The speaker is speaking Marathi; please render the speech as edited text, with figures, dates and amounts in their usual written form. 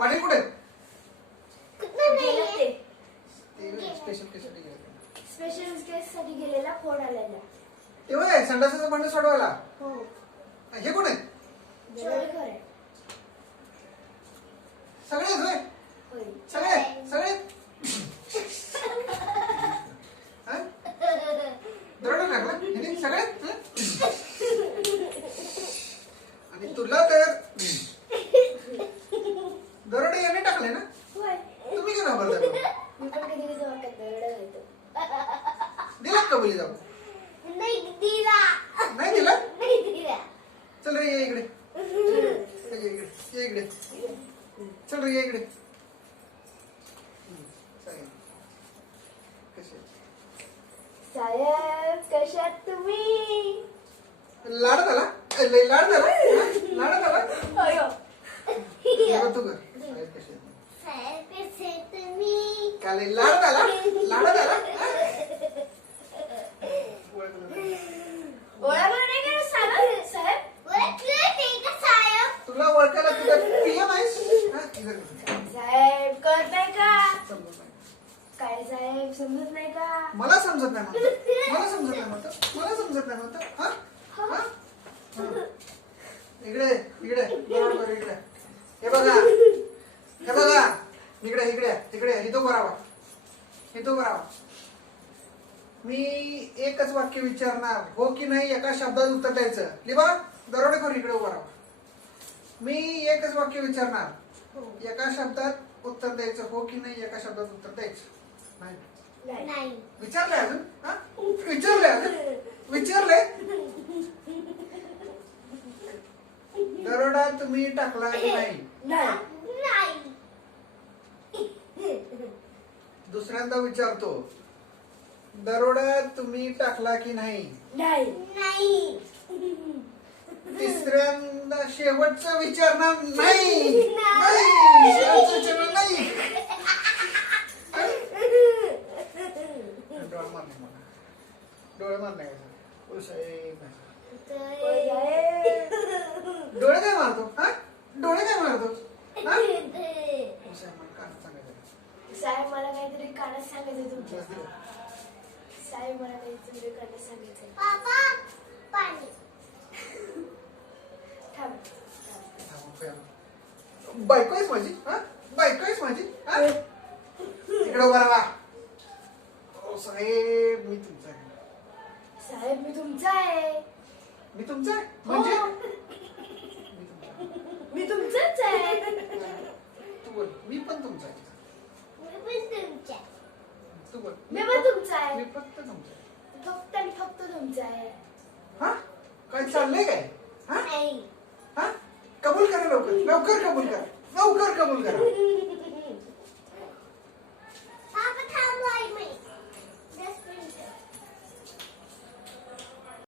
पाटील कुठे? गेले ते स्पेशल केससाठी गेले. स्पेशल केससाठी गेलेला, फोन आलेला. तेव्हा संडासाचं भांडं सोडवायला. हो, हे कोण आहे? जेवढे खरे. सगळेच होय? होय. सगळे सगळे हा? दरोडा टाकला हिने सगळे हा? आणि तुला तर दरोडे याने टाकले ना? होय. तुम्ही काय घाबरता? मी पण कधी कधी वाटत दरडा घेतो. दिला कबुली जाऊ? नाही दिला. नाही दिला? नाही दिला. चल रे ये इकडे. ये इकडे. ये इकडे. चल रे ये इकडे. चालेल. कशी आहे? साहेब कशात तुम्ही? लाडत आला? लय लाड झाला? हा? लाडत आला? अयो. बरं, तू कर. साहेब कशी आहे? साहेब कसे तुम्ही? काय लय लाडत आला? लाडत आला? हा? ओळखलं नाही का साहेब? साहेब ओळखलं नाही का साहेब? तुला ओळखायला तुझा पीएम आहेस? हा? इधर बस. साहेब कळत नाही का? समजत नाही. काय साहेब समजत नाही का? मला समजत नाही म्हणतो. मला समजत नाही म्हणतो. मला समजत नाही म्हणतो. हा? हा? हा. इकडे इकडे बरोबर इकडे. हे बघा. हे बघा. इकडे इकडे इकडे इथं बरावा. इथं बरावा. मी एकच वाक्य विचारणार, हो की नाही एका शब्दात उत्तर द्यायचं. लिबा दरोडेखोर इकडे उभा राहा. मी एकच वाक्य विचारणार, एका शब्दात उत्तर द्यायचं, हो की नाही एका शब्दात उत्तर द्यायचं. नाही नाही. विचारलंय अजून? हा? विचारलंय अजून? विचारलंय? दरोडा तुम्ही टाकला की नाही? नाही. दुसऱ्यांदा विचारतो, दरोडा तुम्ही टाकला की नाही? नाही. तिसऱ्यांदा शेवटचं विचारणार नाही. नाही. शेवटचं विचारणार नाही. डोळे मार नाही मला. डोळे मार नाही का? ओ साहेब. डोळे काय मारतो? हा? डोळे काय मारतो? हा? ओ साहेब मला काय सांगायचं? साहेब मला काहीतरी कानात सांगायचं तुमच्या. जास्त बोल. साहेब मला काहीतरी कानात सांगायचं. पापा पाणी. थांब. बायको आहेस माझी? हा? बायको आहेस माझी? हा? इकडे उभा राहा. ओ साहेब मी तुमचा आहे. साहेब मी तुमचा आहे. मी तुमचा आहे? म्हणजे हो. मी तुमचा आहे. मी तुमचाच आहे. तू बोल. मी पण तुमचा आहे. तू बोल. मी पण तुमचा आहे. मी फक्त तुमचा आहे. फक्त आणि फक्त तुमचा आहे. हा? काय चाललंय काय? हा? नाही. हा? कबूल करा लवकर. लवकर कबूल करा. लवकर कबूल करा.